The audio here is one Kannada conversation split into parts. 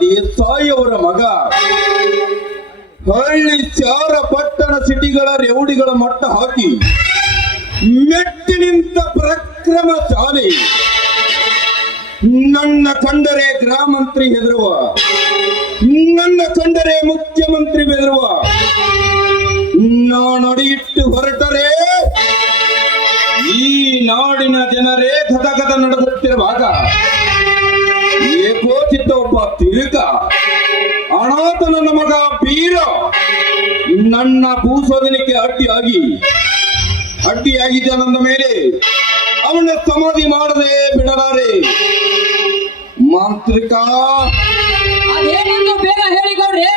ದೇಸಾಯಿ ಅವರ ಮಗ. ಹಳ್ಳಿ ಚಾರ ಪಟ್ಟಣ ಸಿಟಿಗಳ ರೇವಡಿಗಳ ಮಟ್ಟ ಹಾಕಿ ಮೆಟ್ಟಿ ನಿಂತ ಪರಾಕ್ರಮಶಾಲಿ. ನನ್ನ ಕಂಡರೆ ಗೃಹಮಂತ್ರಿ ಹೆದರುವ, ನನ್ನ ಕಂಡರೆ ಮುಖ್ಯಮಂತ್ರಿ ಬೆದರುವ. ನಾನಡಿಯಿಟ್ಟು ಹೊರಟರೆ ಈ ನಾಡಿನ ಜನರೇ ಗದಗದ ನಡೆಸುತ್ತಿರುವಾಗ ಏಕೋಚಿತ ಒಬ್ಬ ತಿರುಗ ಅನಾಥ ನನ್ನ ಮಗ ಬೀರ ನನ್ನ ಭೂಸೋದನಕ್ಕೆ ಅಡ್ಡಿಯಾಗಿದ್ದ ನನ್ನ ಮೇಲೆ ಅವನ ಸಮಾಧಿ ಮಾಡದೆ ಬಿಡಲಾರೆ. ಮಾಂತ್ರಿಕ ಅದೇನೆಂದು ಬೇಗ ಹೇಳಿಕೊಡ್ರಿ.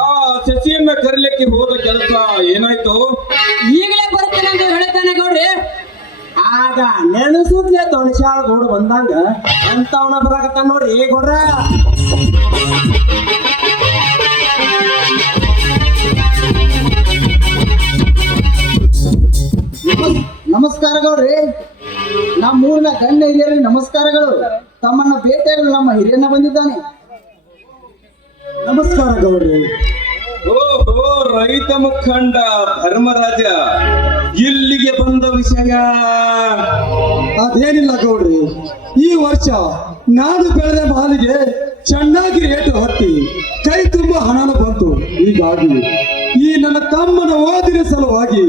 ಆ ಶಶಿಯನ್ನ ಕರೀಲಿಕ್ಕೆ ಹೋದ ಕೆಲಸ ಏನಾಯ್ತು? ಈಗಲೇ ಬರ್ತೇನೆಂದು ಹೇಳ್ತಾನೆ ಗೌಡ್ರಿ. ಆಗ ನೆನಸುದ್ಲೆ ತೊಣಸಾಳ ಗೌಡ ಬಂದಂಗ ಅಂತವನ ಬರಾಕತ್ತ ನೋಡ್ರಿ ಗೌಡ್ರ. ನಮಸ್ಕಾರ ಗೌಡ್ರಿ. ನಮ್ಮ ಊರಿನ ಗಣ್ಯ ಹಿರಿಯರಿಗೆ ನಮಸ್ಕಾರಗಳು. ತಮ್ಮನ್ನ ಭೇಟಿಯಾಗಲು ನಮ್ಮ ಹಿರಿಯನ್ನ ಬಂದಿದ್ದಾನೆ. ನಮಸ್ಕಾರ ಗೌಡ್ರಿ. ಓಹೋ, ರೈತ ಮುಖಂಡ ಧರ್ಮರಾಜ ಇಲ್ಲಿಗೆ ಬಂದ ವಿಷಯ ಅದೇನಿಲ್ಲ ಗೌಡ್ರಿ, ಈ ವರ್ಷ ನಾನು ಬೆಳೆದ ಮಾಲಿಗೆ ಚೆನ್ನಾಗಿ ರೇಟು ಹತ್ತಿ ಕೈ ತುಂಬ ಹಣನ ಬಂತು. ಹೀಗಾಗಿ ಈ ನನ್ನ ತಮ್ಮನ ಓದಿನ ಸಲುವಾಗಿ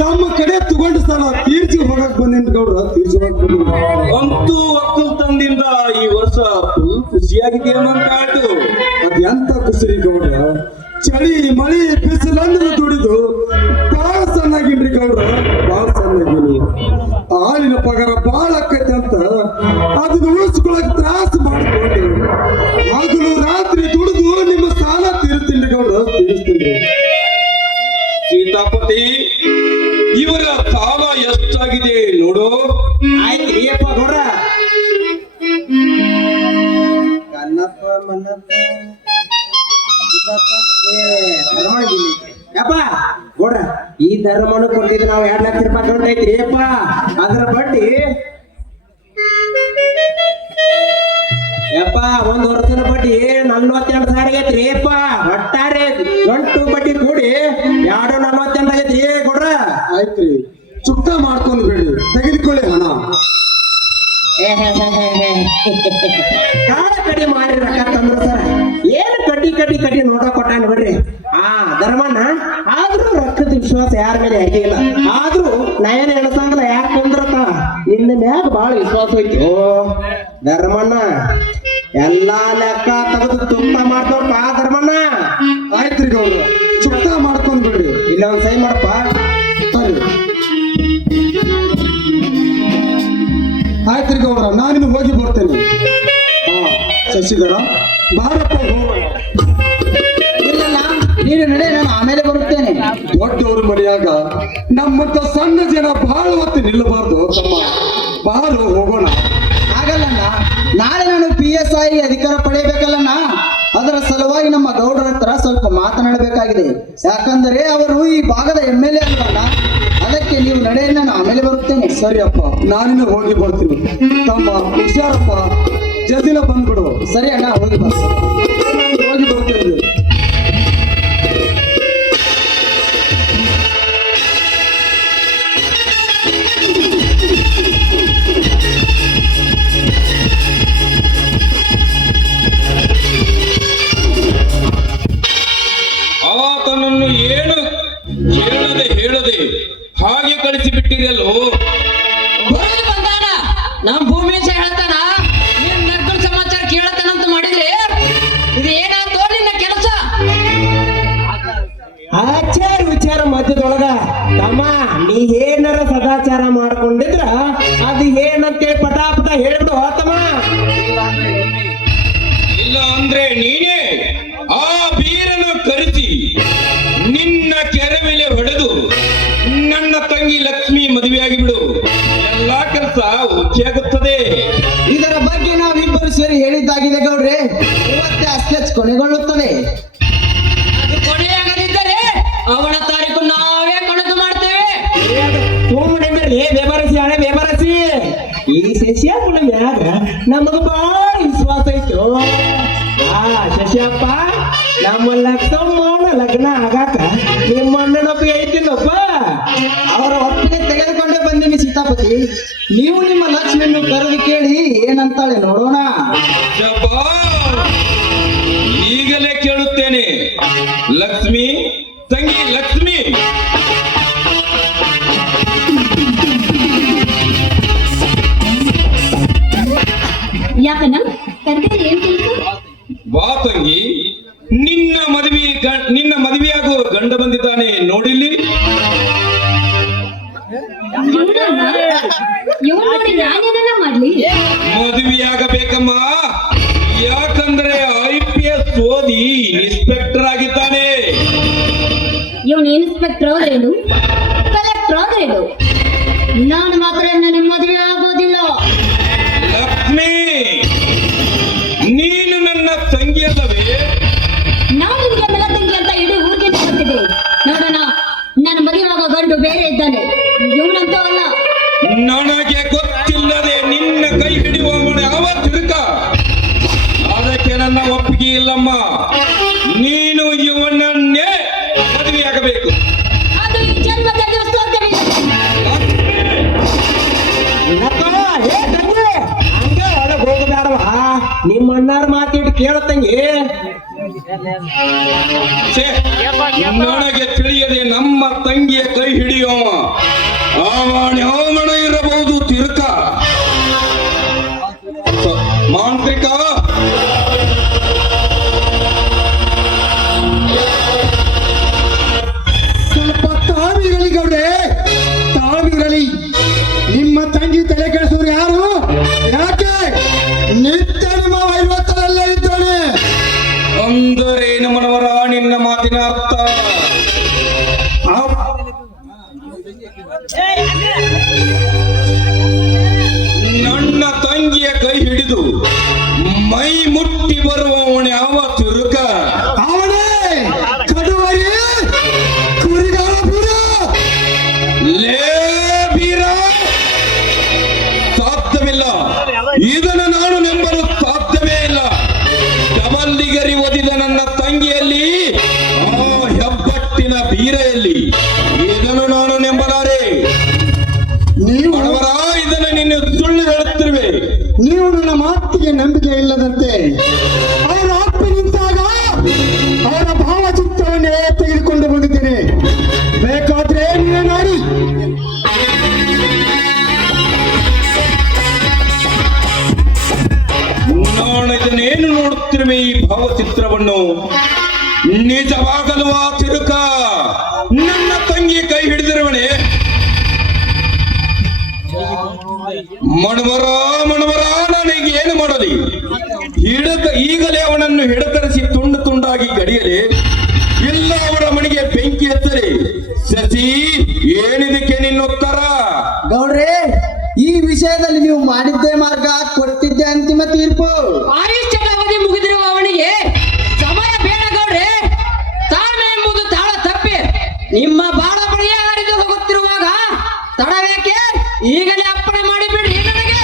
ತಮ್ಮ ಕಡೆ ತಗೊಂಡ ಸ್ಥಳ ತೀರ್ಸಿ ಹೋಗಕ್ ಬಂದಿನ ಗೌಡ್ರ. ತೀರ್ಸಿ ಅಂತೂ ಒಕ್ಕಲ್ತನದಿಂದ ಈ ವರ್ಷ ಫುಲ್ ಖುಷಿಯಾಗಿದೆಯನ್ನಂತಾಯ್ತು. ಅದೆಂತ ಖುಷಿ ಗೌಡ್ರ. ಚಳಿ ಮಳಿ ಬಿಸಿಲನ್ನು ದುಡಿದು ಬಹಳ ಸಣ್ಣಾಗಿನ್ರಿ ಗೌಡ್ರ, ಬಹಳ ಸಣ್ಣಾಗಿನಿ. ಹಾಲಿನ ಪಗಾರ ಬಹಳ ಆಕೈತೆ ಅಂತ ಅದನ್ನ ಉಳಿಸ್ಕೊಳಕ್ ತ್ರಾಸ ಮಾಡಿಕೊಂಡು ಹಗಲು ರಾತ್ರಿ ದುಡಿದು ನಿಮ್ಮ ಸಾಲ ತೀರಿಸ್ತೀನಿ ಗೌಡ್ರ, ತೀರಿಸ್ತೀನಿ. ಸೀತಾಪತಿ, ಇವರ ಸಾಲ ಎಷ್ಟಾಗಿದೆ ನೋಡು. ಆಯ್ತು ಅಪ್ಪ ಗೌಡ್ರ. ಕನ್ನಪ್ಪ ಮನ್ನಪ್ಪ ಯಪ್ಪ ಗೌಡ್ರ, ಈ ಧರ್ಮನು ಕೊಟ್ಟಿದ್ದು ನಾವು 2 ಲಕ್ಷ ರೂಪಾಯಿ ಕೊಟ್ಟೈತ್ರಿ ಅಪ್ಪ. ಅದರ ಬಡ್ಡಿ ಯಪ್ಪ 1 ವರ್ಷದ ಬಡ್ಡಿ 42,000 ಆಗೈತ್ರಿ ಅಪ್ಪ. ಒಟ್ಟಾರೆ ಗಂಟು ಬಡ್ಡಿ ಕೂಡಿ 248 ಆಗೈತ್ರಿ ಗೌಡ್ರ. ಆಯ್ತ್ರಿ, ಚುಕ್ತ ಮಾಡ್ಕೊಂಡು ಬಿಡಿ, ತೆಗೆದುಕೊಳ್ಳಿ ಹಣ. ಕಾಳ ಕಡಿ ಮಾರಿ ರೊಕ್ಕ ತಂದ್ರು ಸರ್. ಏನು ಕಡ್ಡಿ ನೋಡೋ ಕೊಟ್ಟಾನ ಬಿಡ್ರಿ ಆ ಧರ್ಮಣ್ಣ. ಆದ್ರೂ ರೊಕ್ಕದ ವಿಶ್ವಾಸ ಯಾರ ಮೇಲೆ ಆಗಿಲ್ಲ. ಆದ್ರೂ ನಯನ ಎಣಸಂಗಲ್ಲ, ಯಾಕಂದ್ರತ ನಿನ್ನ ಮ್ಯಾಗ ಬಹಳ ವಿಶ್ವಾಸ ಐತಿ. ಓ ಧರ್ಮಣ್ಣ, ಎಲ್ಲಾ ಲೆಕ್ಕ ತೆಗೆದು ಚುಕ್ತ ಮಾಡ್ತವ್ರಪ್ಪ ಧರ್ಮಣ್ಣ. ಆಯ್ತ್ರಿ ಗೌಡ್ರ, ಚುಕ್ತ ಮಾಡ್ಕೊಂಡ್ ಬಿಡ್ರಿ. ಇಲ್ಲ ಒಂದ್ ಸೈ ಮಾಡಪ್ಪ. ಸರಿ ಆಯ್ತ್ರಿ ಗೌಡ್ರ, ನಾನಿನ್ನು ಹೋಗಿ ಬರ್ತೇನೆ. ಶಶಿಧರ ಬಾರಪ್ಪ ಹೋಗೋಣ. ಇಲ್ಲಲ್ಲ, ನೀನು ನಡೆ, ನಾನು ಆಮೇಲೆ ಬರುತ್ತೇನೆ. ದೊಡ್ಡವ್ರ ಮನೆಯಾಗ ನಮ್ಮಂತ ಸಣ್ಣ ಜನ ಬಹಳ ಹೊತ್ತು ನಿಲ್ಲಬಾರ್ದು ತಮ್ಮ. ಬಾರು ಹೋಗೋಣ. ಆಗಲ್ಲಣ್ಣ, ನಾಳೆ ನಾನು PSI ಅಧಿಕಾರ ಪಡೆಯಬೇಕಲ್ಲಣ್ಣ. ಅದರ ಸಲುವಾಗಿ ನಮ್ಮ ಗೌಡರ ಹತ್ರ ಸ್ವಲ್ಪ ಮಾತನಾಡಬೇಕಾಗಿದೆ. ಯಾಕಂದರೆ ಅವರು ಈ ಭಾಗದ MLA ಅಲ್ವಲ್ಲ. ಅದಕ್ಕೆ ನೀವು ನಡೆ, ನಾನು ಆಮೇಲೆ ಬರುತ್ತೇನೆ. ಸರಿಯಪ್ಪ, ನಾನಿನ್ನು ಹೋಗಿ ಬರ್ತೀನಿ. ತಮ್ಮ ಹುಷಾರಪ್ಪ, ಜಲ್ದಿನ ಬಂದ್ಬಿಡು. ಸರಿ ಅಣ್ಣ, ಹೋಗಿ ಬಾ. ಹೋಗಿ ಬರ್ತೀನಿ. ಆತನನ್ನು ಏನು ಹೇಳದೆ ಹಾಗೆ ಕಳಿಸಿ ಬಿಟ್ಟಿರಲ್ಲೋ. ಬಂದಾನ ನಮ್ ಭೂಮೇಶ ಹೇಳ್ತಾನ, ನೀನ್ ನಕ್ಕಲ್ ಸಮಾಚಾರ ಕೇಳತಾನಂತ ಮಾಡಿದ್ರೆ ಇದು ಏನಾಯ್ತು ನಿನ್ನ ಕೆಲಸ? ಆಚಾರ ವಿಚಾರ ಮಧ್ಯದೊಳಗ ನಿರ್ಧಾರ ಮಾಡ್ಕೊಂಡಿದ್ರ ಅದು ಏನಂತೇಳಿ ಪಟಾಪಟ ಹೇಳ್ಬಿಡು ಹೋತಮ್ಮ. ಇಲ್ಲ ಅಂದ್ರೆ ನೀನೇ ಆ ಬೀರನ್ನು ಕರೆಸಿ ನಿನ್ನ ಕೆರೆ ಮೇಲೆ ಹೊಡೆದು ನನ್ನ ತಂಗಿ ಲಕ್ಷ್ಮಿ ಮದುವೆಯಾಗಿ ಬಿಡು. ಎಲ್ಲಾ ಕೆಲಸ ಉಚ್ಚಾಗುತ್ತದೆ. ಇದರ ಬಗ್ಗೆ ನಾವಿಬ್ಬರು ಸೇರಿ ಹೇಳಿದ್ದಾಗಿದೆ ಗೌಡ್ರೆ. ಇವತ್ತೇ ಸ್ಕೆಚ್ ಕೊನೆಗೊಳ್ಳುತ್ತದೆ. ಅದು ಕೊನೆಯಾಗದಿದ್ದರೆ ಅವಳ ತಾರೀಕು ನಾವೇ ಕೊನೆದು ಮಾಡ್ತೇವೆ. ಸುಮ್ಮನೆ ಬರ್ರಿ ಬೇಬರಸಿ ಹಳೆ ಬೇಬರಸಿ. ಈ ಶಶಿಯಪ್ಪನ ಮ್ಯಾಗ ನಮಗ ಬಾಳ ವಿಶ್ವಾಸ ಐತು. ಶಶಿಯಪ್ಪ, ನಮ್ಮ ಲಕ್ಷ್ಮಮ್ಮನ ಲಗ್ನ ಆಗಾಕ ನಿಮ್ಮ ಅಣ್ಣನೊಪ್ಪಿಗೆ ಐತಿಲ್ಲಪ್ಪ. ಅವರ ಒಪ್ಪಿಗೆ ತೆಗೆದುಕೊಂಡೇ ಬಂದೀನಿ ಸೀತಾಪತಿ. ನೀವು ನಿಮ್ಮ ಲಕ್ಷ್ಮಿಯನ್ನು ಕರೆದು ಕೇಳಿ ಏನಂತಾಳೆ ನೋಡೋಣ. ಶಬ್ಬಾಸ್! ಈಗಲೇ ಕೇಳುತ್ತೇನೆ. ಲಕ್ಷ್ಮಿ, ತಂಗಿ ಲಕ್ಷ್ಮಿ, ಯಾಕಣ್ಣ ಕರ್ಕರಿ ಏನ್ ಕೆಲಸ? ಬಾ ತಂಗಿ, ನಿನ್ನ ಮದುವೆಯಾಗುವ ಗಂಡ ಬಂದಿದ್ದಾನೆ ನೋಡಿಲ್ಲಿ. ಇವ್ರು ನೋಡಿ ನಾನೇನ ಮಾಡ್ಲಿ? ಮದುವೆಯಾಗಬೇಕಮ್ಮ. ಯಾಕಂದ್ರೆ IPS ಓದಿ ಇನ್ಸ್ಪೆಕ್ಟರ್ ಆಗಿದ್ದಾನೆ. ಇವನು ಇನ್ಸ್ಪೆಕ್ಟರ್ ಆದ್ರೇನು, ಕಲೆಕ್ಟರ್ ಆದ್ರೇನು, ನಾನು ಮಾತ್ರ ನನ್ನ ಮದುವೆ ಆಗೋದಿಲ್ಲ. ಲಕ್ಷ್ಮಿ, ನೀನು ನನ್ನ ತಂಗಿ ಅಲ್ಲವೇ? ನಾನು ನಿಮಗೆ ಬೆಲ್ಲ ತಂಗಿ ಅಂತ ಇಡೀ ಊರಿಗೆ ಗೊತ್ತಿದೆ. ನೋಡೋಣ, ನನ್ನ ಮದುವೆ ಆಗೋ ಗಂಡು ಬೇರೆ ಇದ್ದಾನೆ, ಇವನಂತೂ ಅಲ್ಲ. ನನಗೆ ಗೊತ್ತಿಲ್ಲದೆ ನಿನ್ನ ಕೈ ಹಿಡಿಯುವವನು ಯಾವ ತಿರುಕ? ಅದಕ್ಕೆ ನನ್ನ ಒಪ್ಪಿಗೆ ಇಲ್ಲಮ್ಮ. ನೀನು ಇವನನ್ನೇ ಮದುವೆಯಾಗಬೇಕು. ಅದು ಈ ಜನ್ಮದಲ್ಲಿ ಸಾಧ್ಯವಿಲ್ಲ. ಹಂಗೆ ಒಳಗ್ ಹೋಗಬೇಡವಾ. ನಿಮ್ಮ ಅಣ್ಣಾರ ಮಾತಿಟ್ಟು ಕೇಳತ್ತಂಗಿ. ಛೇ, ನನಗೆ ತಿಳಿಯದೆ ನಮ್ಮ ತಂಗಿಯ ಕೈ ಹಿಡಿಯುವ ಅವನ ಇರಬಹುದು ತಿರುಕ. ಮಾಂತ್ರಿಕ, ಸ್ವಲ್ಪ ತಾವಿರಲಿ ಗೌಡೆ, ತಾವಿರಲಿ. ನಿಮ್ಮ ತಂಗಿ ತಲೆ ಕೆಡಿಸೋರು ಯಾರು? ಯಾಕೆ ನಿತ್ಯ ನಿಮ್ಮ ವೈವತ್ತರಲ್ಲೇ ಇದ್ದಾನೆ. ಅಂದರೇನು ಮನವರ ನಿನ್ನ ಮಾತಿನ ಅರ್ಥ? ನನ್ನ ತಂಗಿಯ ಕೈ ಹಿಡಿದು ಮೈ ಮುಟ್ಟಿ ಬರುವವನ ಯಾವ ತಿರುಕ? ಅವನೇ ಕಡುವರಿ ಕುರಿಗಾಲ ಬೀರ. ಲೇ ಬೀರ, ಸಾಧ್ಯವಿಲ್ಲ. ಇದನ್ನು ನಾನು ನಂಬಲು ಸಾಧ್ಯವೇ ಇಲ್ಲ. ಡಬಲ್ಲಿಗರಿ ಓದಿದ ನನ್ನ ತಂಗಿಯಲ್ಲಿ ಆ ಹೆಬ್ಬಟ್ಟಿನ ಬೀರೆಯಲ್ಲಿ ಇದನ್ನು ನಾನು ನಂಬಲಾರೆ. ನೀವು ಬಡವರ, ಇದನ್ನು ನಿನ್ನ ಸುಳ್ಳು ಹೇಳುತ್ತಿರುವೆ. ನೀವು ನನ್ನ ಮಾತಿಗೆ ನಂಬಿಕೆ ಇಲ್ಲದಂತೆ ಅವರ ಆತ್ಮ ನಿಂತಾಗ ಅವರ ಭಾವಚಿತ್ರವನ್ನೇ ತೆಗೆದುಕೊಂಡು ಬಂದಿದ್ದೇನೆ. ಬೇಕಾದ್ರೆ ನೀವೇ ನೋಡಿ. ನಾನು ಇದನ್ನೇನು ನೋಡುತ್ತಿರುವೆ ಈ ಭಾವಚಿತ್ರವನ್ನು? ನಿಜವಾಗಲು ಆ ತಿರುಕ ನನ್ನ ತಂಗಿ ಕೈ ಹಿಡಿದಿರುವನೆ. ಮಣವರ ಮಣವರ, ನನಗೆ ಏನು ಮಾಡಲಿ? ಈಗಲೇ ಅವನನ್ನು ಹಿಡತರಿಸಿ ತುಂಡು ತುಂಡಾಗಿ ಗಡಿಯಲಿ, ಇಲ್ಲ ಅವರ ಮನೆಗೆ ಬೆಂಕಿ ಹತ್ತಲಿ. ಶಶಿ, ಏನಿದಕ್ಕೆ ನಿನ್ನ ಉತ್ತರ? ಗೌಡ್ರೆ, ಈ ವಿಷಯದಲ್ಲಿ ನೀವು ಮಾಡಿದ್ದೇ ಮಾರ್ಗ, ಕೊಡ್ತಿದ್ದೆ ಅಂತಿಮ ತೀರ್ಪು. ಆಯುಷ್ಯದ ಅವಧಿ ಮುಗಿದಿರುವ ಅವನಿಗೆ ಸಮಯ ಬೇಡ ಗೌಡ್ರೆ. ತಾಳ್ಮೆ ಎಂಬುದು ತಾಳ ತಪ್ಪಿ ನಿಮ್ಮ ಬಾಳ ಬಳಿಯ ಹರಿದು ಹೋಗುತ್ತಿರುವಾಗ ತಡವೇಕೆ? ಈಗಲೇ ಅಪ್ಪಣೆ ಮಾಡಿಬಿಡ್ರಿ ನನಗೆ.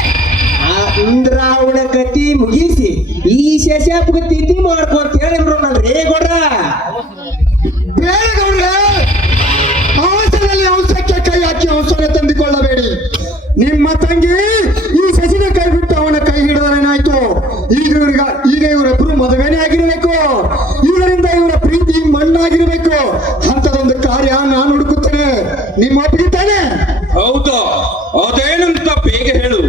ಆ ಇಂದ್ರಾವಣ ಗತಿ ಮುಗಿಸಿ ಈ ಶಶಿಯಪ್ಪಗ ತಿಥಿ ಮಾಡ್ಕೊಂತ ಹೇಳಿದ್ರು ನನ್ರಿ ಕೊಡ್ರ. ಬೇಡ ಗೌಡ್ರೆ, ಅವಸರದಲ್ಲಿ ಅವಸರಕ್ಕೆ ಕೈ ಹಾಕಿ ಅವಸರ ತಂದುಕೊಳ್ಳಬೇಡಿ. ನಿಮ್ಮ ತಂಗಿ ಈ ಶಶಿನ ಕೈ ಬಿಟ್ಟು ಅವನ ಕೈ ಹಿಡಿದರೇನಾಯ್ತು? ಈಗ ಇವರಿಬ್ರು ಮದುವೆನೇ ಆಗಿರಬೇಕು. ಇದರಿಂದ ಇವರ ಪ್ರೀತಿ ಮಣ್ಣಾಗಿರಬೇಕು. ಅಂತದೊಂದು ಕಾರ್ಯ ನಾನು ಹುಡುಕುತ್ತೇನೆ. ನಿಮ್ಮ ಒಪ್ಪಿಗೆ ತಾನೆ? ಹೌದಾ? ಅದೇನಂತ ಬೇಗ ಹೇಳು.